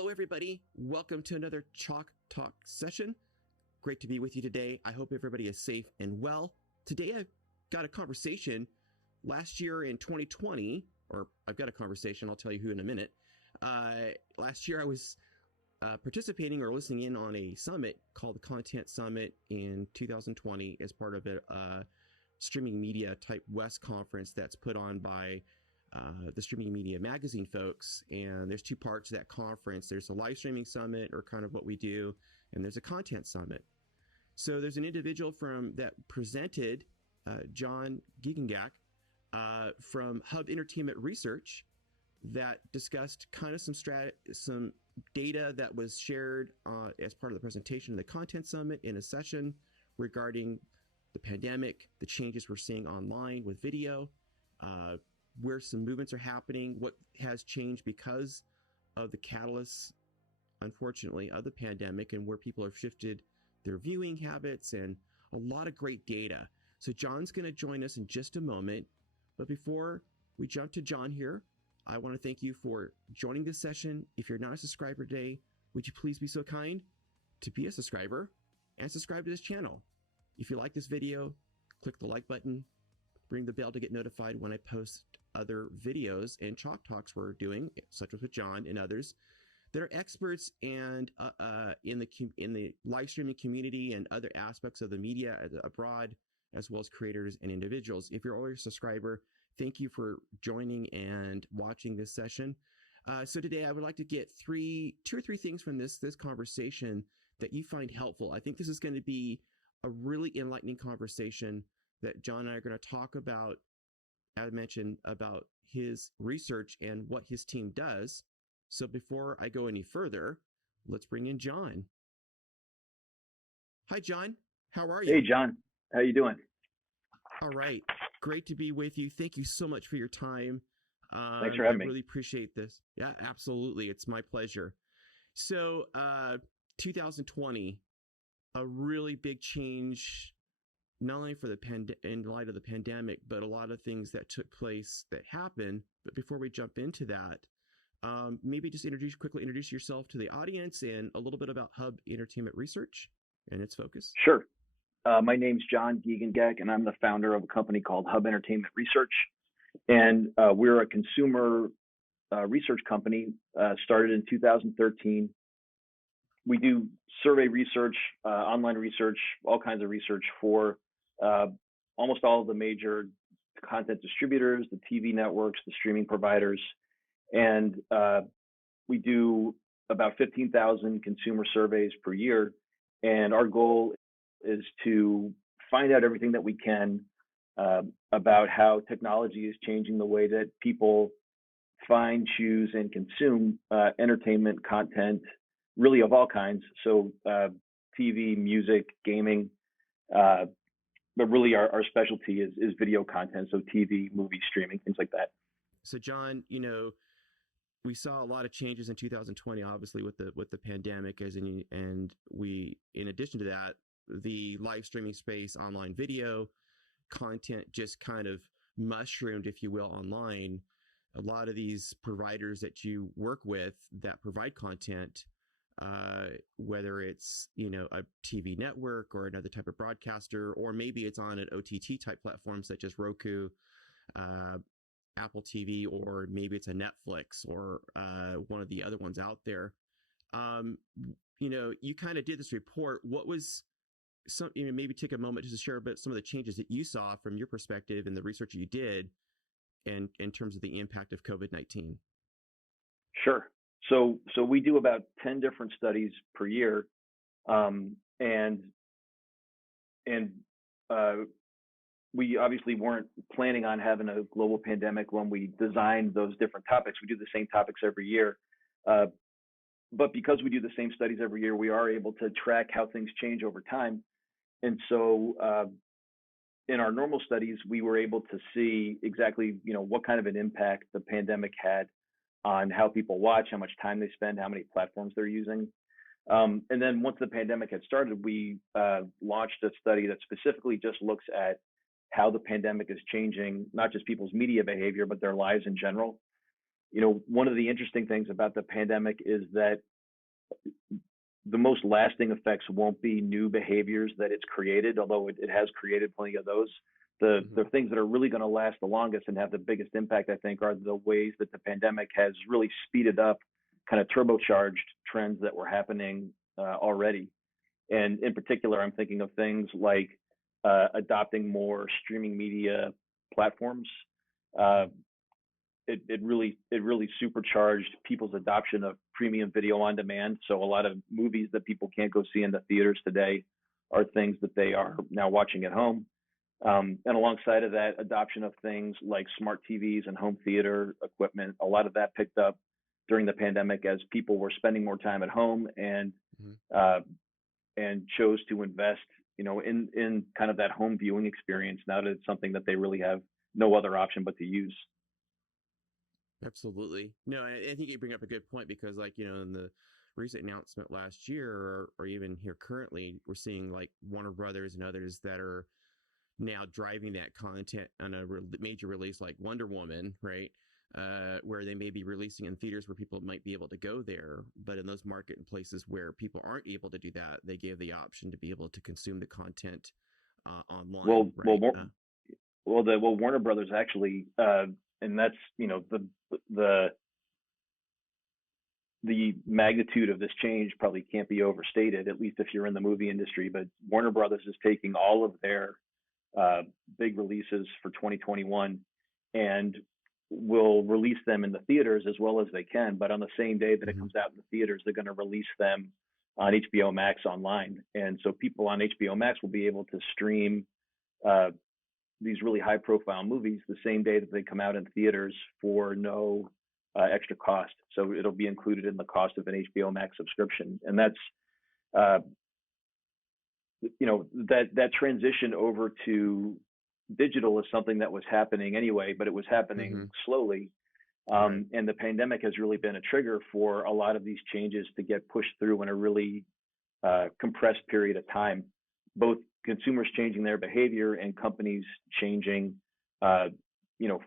Hello, everybody. Welcome to another Chalk Talk session. Great to be with you today. I hope everybody is safe and well. Today, I've got a conversation. Last year in 2020, or I've got a conversation, I'll tell you who in a minute. Last year, I was participating or listening in on a summit called the Content Summit in 2020 as part of a streaming media type West conference that's put on by the Streaming Media Magazine folks. And there's two parts to that conference. There's a live streaming summit, or kind of what we do, and there's a content summit. So there's an individual that presented, Jon Giegengack, from Hub Entertainment Research, that discussed kind of some data that was shared as part of the presentation of the content summit in a session regarding the pandemic, the changes we're seeing online with video, where some movements are happening, what has changed because of the catalysts, unfortunately, of the pandemic, and where people have shifted their viewing habits, and a lot of great data. So Jon's going to join us in just a moment. But before we jump to Jon here, I want to thank you for joining this session. If you're not a subscriber today, would you please be so kind to be a subscriber and subscribe to this channel? If you like this video, click the like button, ring the bell to get notified when I post other videos and Chalk Talks we're doing, such as with Jon and others that are experts and in the live streaming community and other aspects of the media abroad, as well as creators and individuals. If you're already a subscriber, thank you for joining and watching this session. So today I would like to get two or three things from this conversation that you find helpful. I think this is going to be a really enlightening conversation that Jon and I are going to talk about, as I mentioned, about his research and what his team does. So before I go any further, let's bring in Jon. Hi, Jon. How are you? Hey, Jon. How you doing? All right. Great to be with you. Thank you so much for your time. Thanks for having me. I really appreciate this. Yeah, absolutely. It's my pleasure. So 2020, a really big change, not only for in light of the pandemic, but a lot of things that took place that happened. But before we jump into that, maybe just quickly introduce yourself to the audience and a little bit about Hub Entertainment Research and its focus. Sure. My name's Jon Giegengack, and I'm the founder of a company called Hub Entertainment Research. And we're a consumer research company, started in 2013. We do survey research, online research, all kinds of research for almost all of the major content distributors, the TV networks, the streaming providers. And we do about 15,000 consumer surveys per year. And our goal is to find out everything that we can about how technology is changing the way that people find, choose, and consume entertainment content, really of all kinds. So TV, music, gaming, but really our specialty is video content. So TV, movie, streaming, things like that. So Jon, we saw a lot of changes in 2020, obviously with the pandemic, and we, in addition to that, the live streaming space, online video content just kind of mushroomed, if you will, online. A lot of these providers that you work with that provide content, whether it's, a TV network or another type of broadcaster, or maybe it's on an OTT type platform such as Roku, Apple TV, or maybe it's a Netflix or one of the other ones out there. You kind of did this report. What was maybe take a moment just to share about some of the changes that you saw from your perspective and the research you did, and in terms of the impact of COVID-19. Sure. So we do about 10 different studies per year, and we obviously weren't planning on having a global pandemic when we designed those different topics. We do the same topics every year, but because we do the same studies every year, we are able to track how things change over time. And so in our normal studies, we were able to see exactly, what kind of an impact the pandemic had on how people watch, how much time they spend, how many platforms they're using. And then once the pandemic had started, we launched a study that specifically just looks at how the pandemic is changing, not just people's media behavior, but their lives in general. one of the interesting things about the pandemic is that the most lasting effects won't be new behaviors that it's created, although it has created plenty of those. The things that are really going to last the longest and have the biggest impact, I think, are the ways that the pandemic has really speeded up, kind of turbocharged trends that were happening already. And in particular, I'm thinking of things like adopting more streaming media platforms. It really supercharged people's adoption of premium video on demand. So a lot of movies that people can't go see in the theaters today are things that they are now watching at home. And alongside of that, adoption of things like smart TVs and home theater equipment, a lot of that picked up during the pandemic as people were spending more time at home and chose to invest, in kind of that home viewing experience now that it's something that they really have no other option but to use. Absolutely. No, I think you bring up a good point because, like, in the recent announcement last year, or even here currently, we're seeing like Warner Brothers and others that are now driving that content on a major release like Wonder Woman, right? Where they may be releasing in theaters where people might be able to go there, but in those marketplaces where people aren't able to do that, they gave the option to be able to consume the content online. Warner Brothers actually, and that's the magnitude of this change probably can't be overstated, at least if you're in the movie industry. But Warner Brothers is taking all of their big releases for 2021 and will release them in the theaters as well as they can. But on the same day that it comes out in the theaters, they're going to release them on HBO Max online. And so people on HBO Max will be able to stream these really high profile movies the same day that they come out in theaters for no extra cost. So it'll be included in the cost of an HBO Max subscription. And that's, that transition over to digital is something that was happening anyway, but it was happening slowly. And the pandemic has really been a trigger for a lot of these changes to get pushed through in a really compressed period of time, both consumers changing their behavior and companies changing,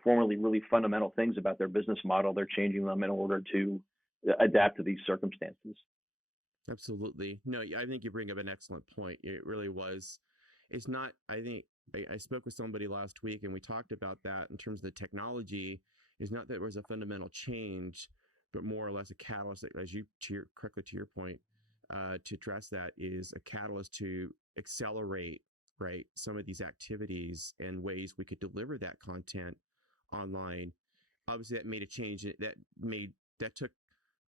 formerly really fundamental things about their business model. They're changing them in order to adapt to these circumstances. Absolutely. No, I think you bring up an excellent point. It really was. It's not, I think, I spoke with somebody last week and we talked about that in terms of the technology. It's not that there was a fundamental change, but more or less a catalyst, as you, correctly to your point, to address that is a catalyst to accelerate, right, some of these activities and ways we could deliver that content online. Obviously, that made a change. That took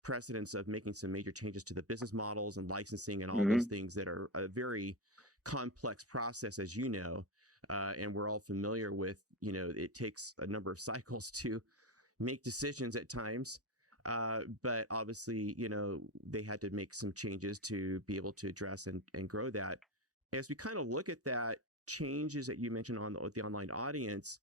precedence of making some major changes to the business models and licensing and all those things that are a very complex process, as you know, and we're all familiar with. It takes a number of cycles to make decisions at times. But obviously, they had to make some changes to be able to address and grow that. As we kind of look at that changes that you mentioned with the online audience,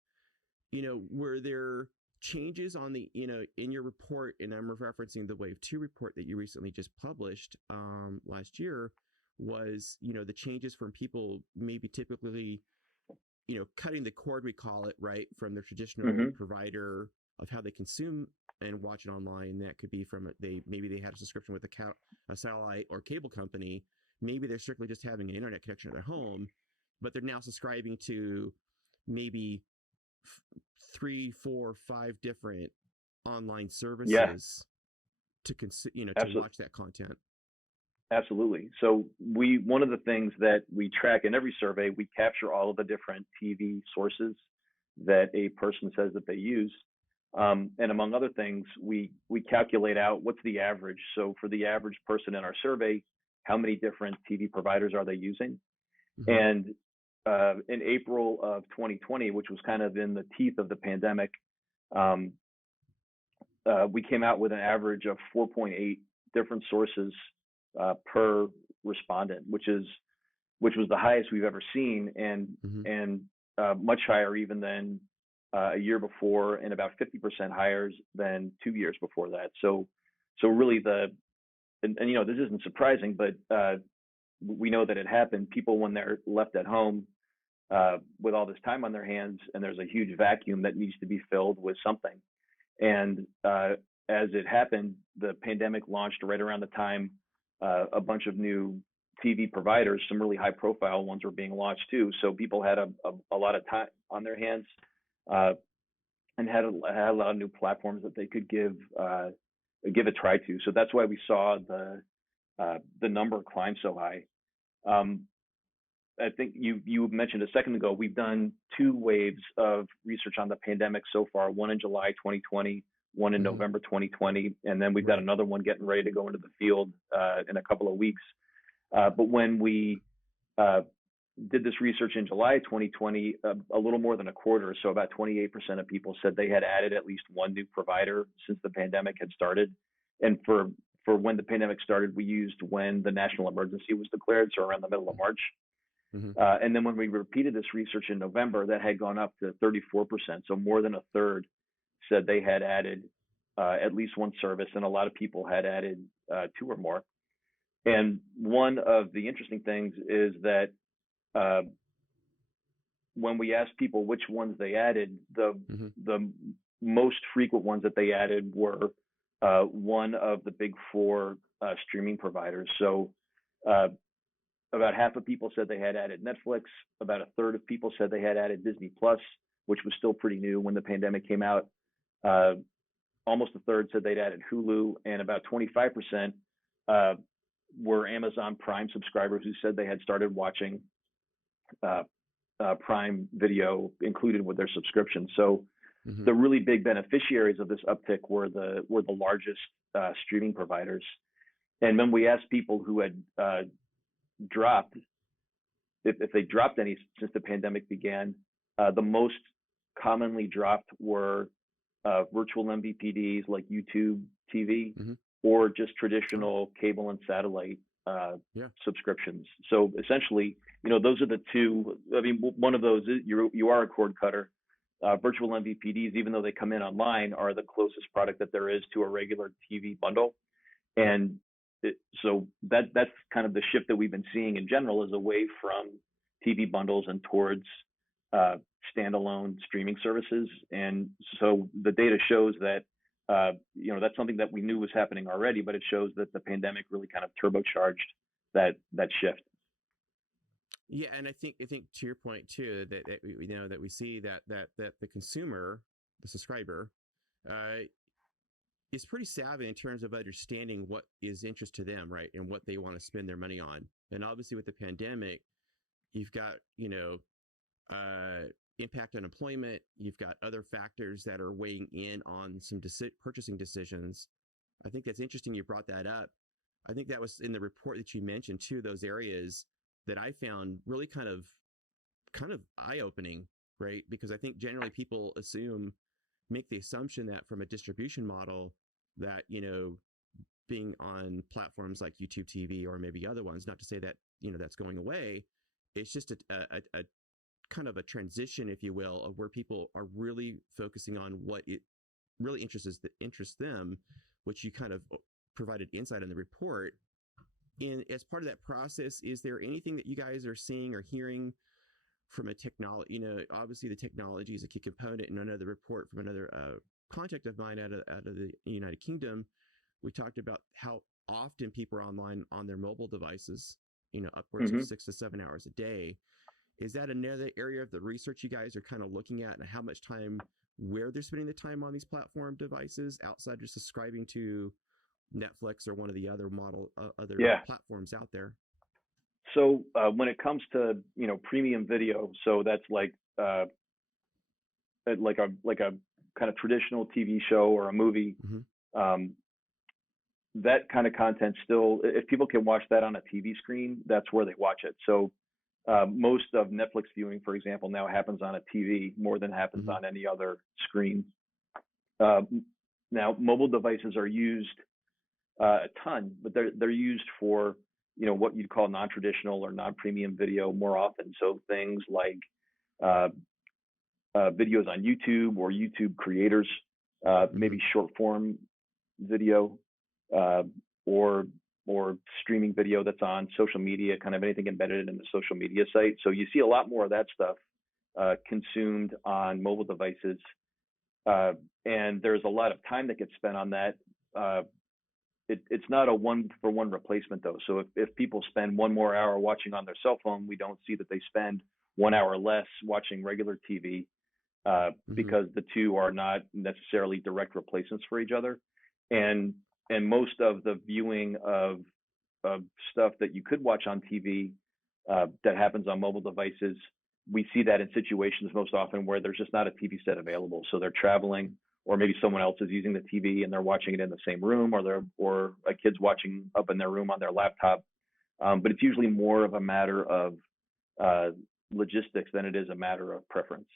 were there changes on the, in your report, and I'm referencing the Wave 2 report that you recently just published last year, was, the changes from people maybe typically, cutting the cord, we call it, right, from their traditional provider of how they consume and watch it online. That could be from maybe they had a subscription with a satellite or cable company. Maybe they're strictly just having an internet connection at their home, but they're now subscribing to maybe 3, 4, 5 different online services to to watch that content. Absolutely. So one of the things that we track in every survey, we capture all of the different TV sources that a person says that they use. And among other things, we calculate out what's the average. So for the average person in our survey, how many different TV providers are they using? And in April of 2020, which was kind of in the teeth of the pandemic, we came out with an average of 4.8 different sources per respondent, which was the highest we've ever seen, and much higher even than a year before, and about 50% higher than 2 years before that. So really and this isn't surprising, but we know that it happened. People, when they're left at home with all this time on their hands, and there's a huge vacuum that needs to be filled with something. And as it happened, the pandemic launched right around the time a bunch of new TV providers, some really high profile ones, were being launched too. So people had a lot of time on their hands, and had a lot of new platforms that they could give a try to. So that's why we saw the number climb so high. I think you mentioned a second ago, we've done 2 waves of research on the pandemic so far, one in July 2020, one in November 2020, and then we've got another one getting ready to go into the field in a couple of weeks. But when we did this research in July 2020, a little more than a quarter, so about 28% of people said they had added at least one new provider since the pandemic had started. And for when the pandemic started, we used when the national emergency was declared, so around the middle of March. And then when we repeated this research in November, that had gone up to 34%. So more than a third said they had added at least one service, and a lot of people had added 2 or more. And one of the interesting things is that when we asked people which ones they added, the most frequent ones that they added were one of the big 4 streaming providers. So about half of people said they had added Netflix. About a third of people said they had added Disney Plus, which was still pretty new when the pandemic came out. Almost a third said they'd added Hulu, and about 25% were Amazon Prime subscribers who said they had started watching Prime Video included with their subscription. So the really big beneficiaries of this uptick were the largest streaming providers. And when we asked people who had dropped, if they dropped any since the pandemic began, the most commonly dropped were virtual MVPDs like YouTube TV, or just traditional cable and satellite subscriptions. So essentially, those are the 2. I mean, one of those is you are a cord cutter. Virtual MVPDs, even though they come in online, are the closest product that there is to a regular TV bundle. And so that's kind of the shift that we've been seeing in general, is away from TV bundles and towards standalone streaming services. And so the data shows that that's something that we knew was happening already, but it shows that the pandemic really kind of turbocharged that shift. Yeah, and I think to your point too, that we see that the consumer, the subscriber, is pretty savvy in terms of understanding what is interest to them, right, and what they want to spend their money on. And obviously, with the pandemic, you've got impact on employment. You've got other factors that are weighing in on some purchasing decisions. I think that's interesting you brought that up. I think that was in the report that you mentioned too. Those areas that I found really kind of eye-opening, right? Because I think generally people make the assumption that from a distribution model that, being on platforms like YouTube TV or maybe other ones, not to say that, that's going away. It's just a kind of a transition, if you will, of where people are really focusing on what it really interests them, which you kind of provided insight in the report. And as part of that process, is there anything that you guys are seeing or hearing from a technology? Obviously the technology is a key component. In another report from another contact of mine out of the United Kingdom, we talked about how often people are online on their mobile devices, upwards of 6 to 7 hours a day. Is that another area of the research you guys are kind of looking at, and how much time, where they're spending the time on these platform devices outside just subscribing to Netflix or one of the other platforms out there? So when it comes to premium video, so that's like a kind of traditional TV show or a movie, that kind of content still, if people can watch that on a TV screen, that's where they watch it. So most of Netflix viewing, for example, now happens on a TV more than happens on any other screen. Now, mobile devices are used a ton, but they're used for what you'd call non-traditional or non-premium video more often. So things like videos on YouTube or YouTube creators, maybe short form video, or streaming video that's on social media, kind of anything embedded in the social media site. So you see a lot more of that stuff consumed on mobile devices. and there's a lot of time that gets spent on that. It's not a one-for-one replacement though. So if people spend 1 more hour watching on their cell phone, we don't see that they spend 1 hour less watching regular TV, because the two are not necessarily direct replacements for each other. And most of the viewing of stuff that you could watch on TV that happens on mobile devices, we see that in situations most often where there's just not a TV set available. So they're traveling, or maybe someone else is using the TV and they're watching it in the same room, or a kid's watching up in their room on their laptop. But it's usually more of a matter of logistics than it is a matter of preference.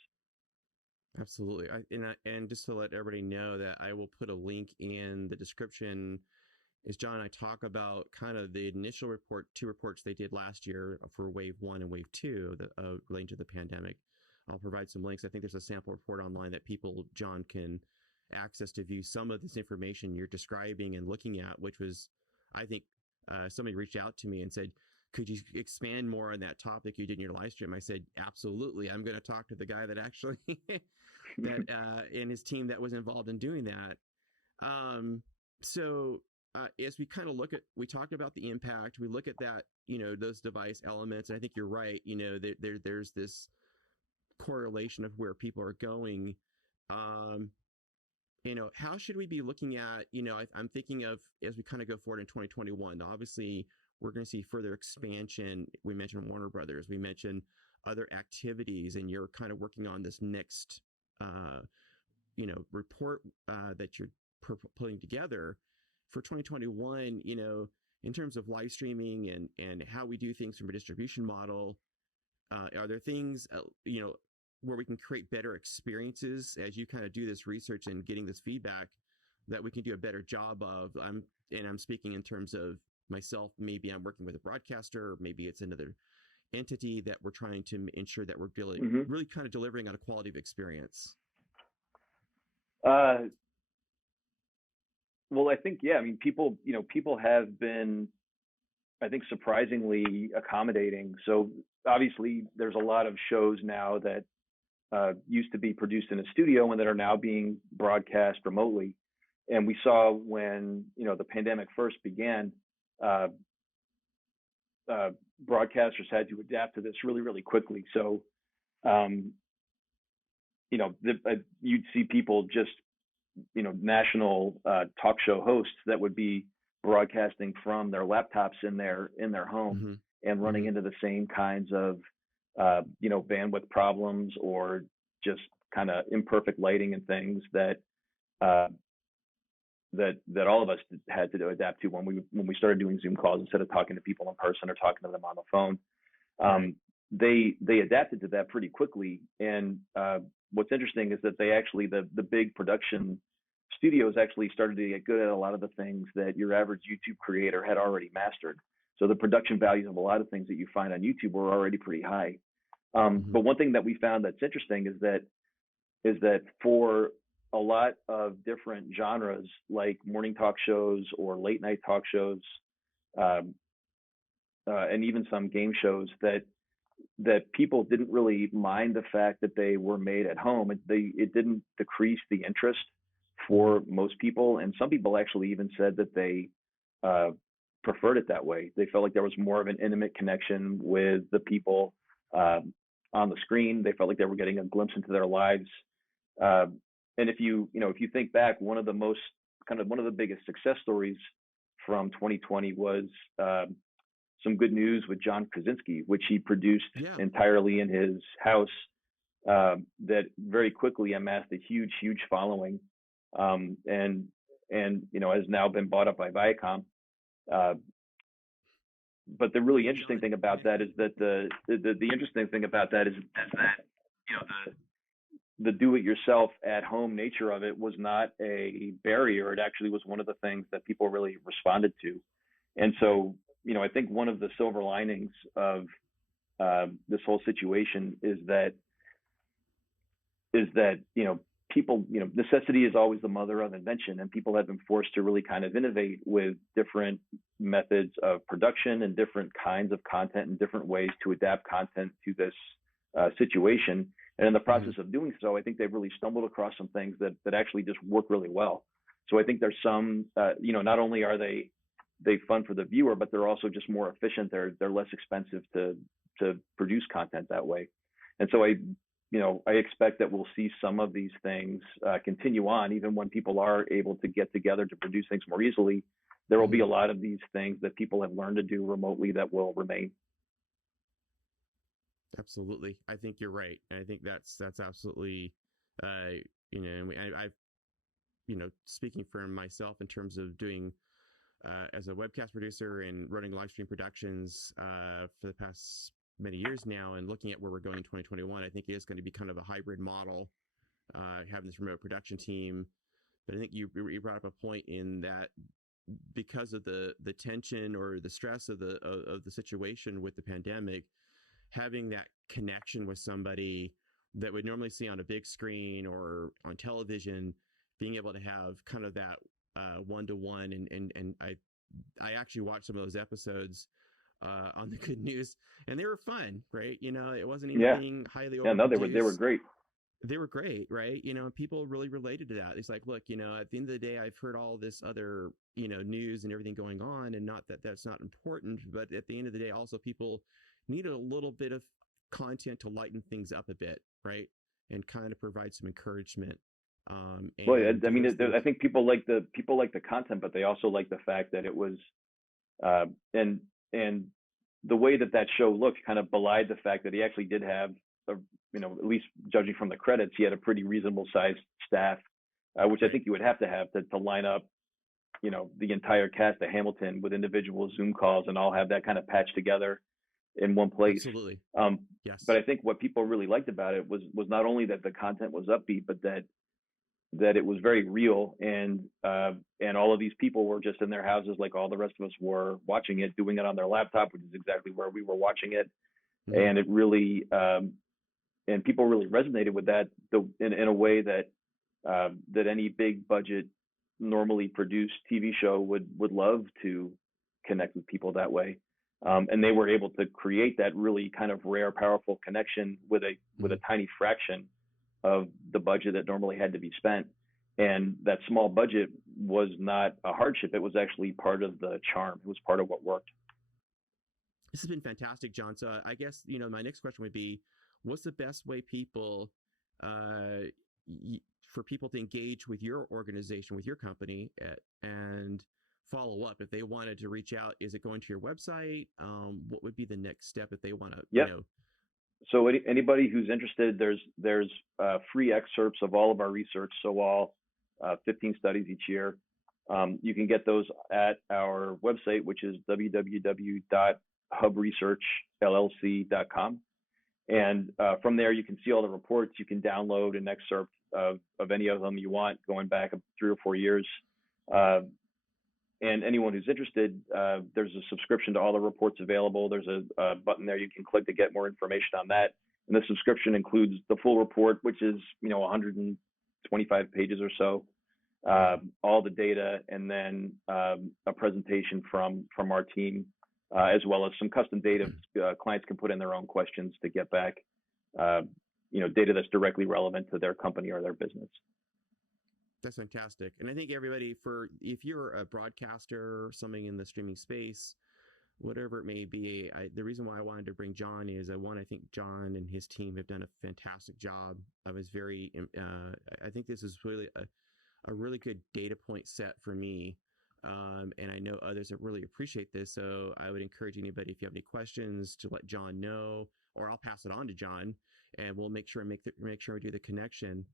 Absolutely. And just to let everybody know that I will put a link in the description. Is John and I talk about kind of the initial two reports they did last year for wave 1 and wave 2 relating to the pandemic. I'll provide some links. I think there's a sample report online that John, can access to view some of this information you're describing and looking at, which was, I think, somebody reached out to me and said, could you expand more on that topic you did in your live stream? I said, absolutely. I'm going to talk to the guy that actually, and his team that was involved in doing that. As we kind of we talked about the impact, we look at that, those device elements. And I think you're right. There's this correlation of where people are going. How should we be looking at, I'm thinking of, as we kind of go forward in 2021, obviously we're going to see further expansion. We mentioned Warner Brothers, we mentioned other activities, and you're kind of working on this next, report that you're putting together for 2021, in terms of live streaming and how we do things from a distribution model. Are there things, where we can create better experiences as you kind of do this research and getting this feedback that we can do a better job of? I'm speaking in terms of myself. Maybe I'm working with a broadcaster, or maybe it's another entity that we're trying to ensure that we're really kind of delivering on a quality of experience. Well, I think, people have been, I think, surprisingly accommodating. So obviously there's a lot of shows now that used to be produced in a studio and that are now being broadcast remotely. And we saw when, the pandemic first began, broadcasters had to adapt to this really, really quickly. So, you'd see people just, national talk show hosts that would be broadcasting from their laptops in their home and running into the same kinds of, bandwidth problems or just kind of imperfect lighting and things that all of us had to adapt to when we started doing Zoom calls instead of talking to people in person or talking to them on the phone. They adapted to that pretty quickly. And what's interesting is that they actually, the big production studios actually started to get good at a lot of the things that your average YouTube creator had already mastered. So the production values of a lot of things that you find on YouTube were already pretty high. But one thing that we found that's interesting is that for a lot of different genres, like morning talk shows or late night talk shows, and even some game shows, that people didn't really mind the fact that they were made at home. It didn't decrease the interest for most people, and some people actually even said that they preferred it that way. They felt like there was more of an intimate connection with the people on the screen. They felt like they were getting a glimpse into their lives. And if you think back, one of the biggest success stories from 2020 was some good news with John Krasinski, which he produced entirely in his house, that very quickly amassed a huge following, and has now been bought up by Viacom. But the really interesting thing about that is that the do-it-yourself at-home nature of it was not a barrier. It actually was one of the things that people really responded to. And so, I think one of the silver linings of this whole situation is that people, necessity is always the mother of invention, and people have been forced to really kind of innovate with different methods of production and different kinds of content and different ways to adapt content to this situation. And in the process of doing so, I think they've really stumbled across some things that actually just work really well. So I think there's some, not only are they fun for the viewer, but they're also just more efficient. They're less expensive to produce content that way. And so I expect that we'll see some of these things continue on, even when people are able to get together to produce things more easily. There will be a lot of these things that people have learned to do remotely that will remain. Absolutely. I think you're right. And I think that's absolutely, I've, speaking for myself in terms of doing, as a webcast producer and running live stream productions for the past many years now, and looking at where we're going in 2021, I think it is going to be kind of a hybrid model, having this remote production team. But I think you brought up a point in that because of the tension or the stress of the situation with the pandemic, having that connection with somebody that would normally see on a big screen or on television, being able to have kind of that one-to-one, and I actually watched some of those episodes on the Good News, and they were fun, right? It wasn't anything highly overproduced. Yeah, no, they were great. They were great, right? People really related to that. It's like, look, at the end of the day, I've heard all this other, news and everything going on, and not that that's not important, but at the end of the day, also people need a little bit of content to lighten things up a bit, right? And kind of provide some encouragement. Well, I mean, I think people like the content, but they also like the fact that it was, and the way that show looked kind of belied the fact that he actually did have at least judging from the credits, he had a pretty reasonable sized staff, which I think you would have to line up, the entire cast of Hamilton with individual Zoom calls and all have that kind of patched together in one place. Absolutely. Yes. But I think what people really liked about it was not only that the content was upbeat, but that it was very real, and all of these people were just in their houses like all the rest of us were, watching it, doing it on their laptop, which is exactly where we were watching it. And it really and people really resonated with that in a way that any big budget normally produced TV show would love to connect with people that way. And they were able to create that really kind of rare, powerful connection with a tiny fraction of the budget that normally had to be spent. And that small budget was not a hardship. It was actually part of the charm. It was part of what worked. This has been fantastic, John. So I guess, my next question would be, what's the best way for people to engage with your organization, with your company, and follow up if they wanted to reach out? Is it going to your website? What would be the next step if they want to, So anybody who's interested, there's free excerpts of all of our research. So all 15 studies each year. You can get those at our website, which is www.hubresearchllc.com. And from there, you can see all the reports. You can download an excerpt of any of them you want, going back 3 or 4 years. And anyone who's interested, there's a subscription to all the reports available. There's a button there you can click to get more information on that. And the subscription includes the full report, which is 125 pages or so, all the data, and then a presentation from our team, as well as some custom data clients can put in their own questions to get back, data that's directly relevant to their company or their business. That's fantastic. And I think everybody, if you're a broadcaster or something in the streaming space, whatever it may be, the reason why I wanted to bring John is, I think John and his team have done a fantastic job. I think this is really a really good data point set for me. And I know others that really appreciate this. So I would encourage anybody, if you have any questions, to let John know, or I'll pass it on to John, and we'll make sure we do the connection.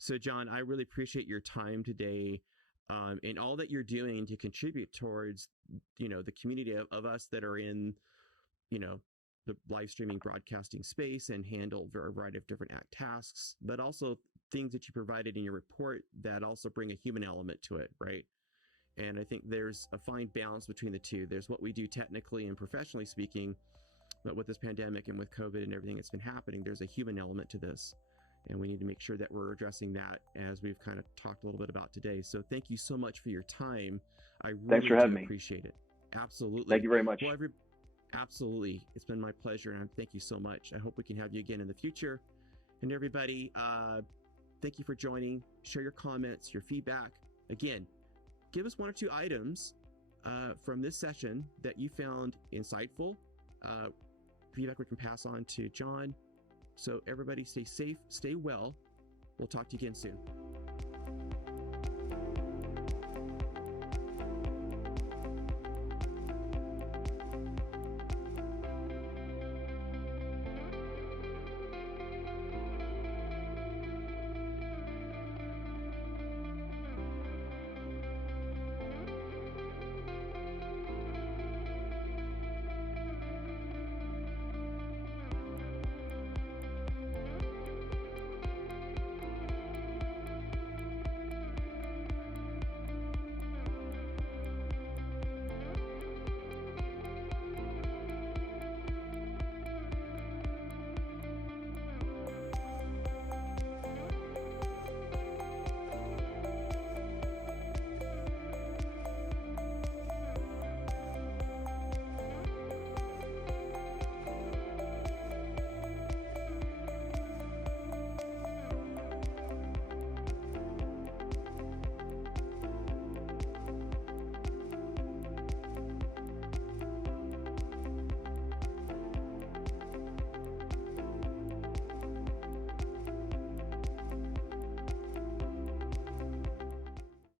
So John, I really appreciate your time today, and all that you're doing to contribute towards, the community of us that are in, the live streaming broadcasting space and handle a variety of different tasks, but also things that you provided in your report that also bring a human element to it, right? And I think there's a fine balance between the two. There's what we do technically and professionally speaking, but with this pandemic and with COVID and everything that's been happening, there's a human element to this. And we need to make sure that we're addressing that, as we've kind of talked a little bit about today. So thank you so much for your time. I really appreciate it. Absolutely. Thank you very much. Well, absolutely. It's been my pleasure, and thank you so much. I hope we can have you again in the future. And everybody, thank you for joining. Share your comments, your feedback. Again, give us 1 or 2 items from this session that you found insightful. Feedback we can pass on to Jon. So everybody stay safe, stay well. We'll talk to you again soon.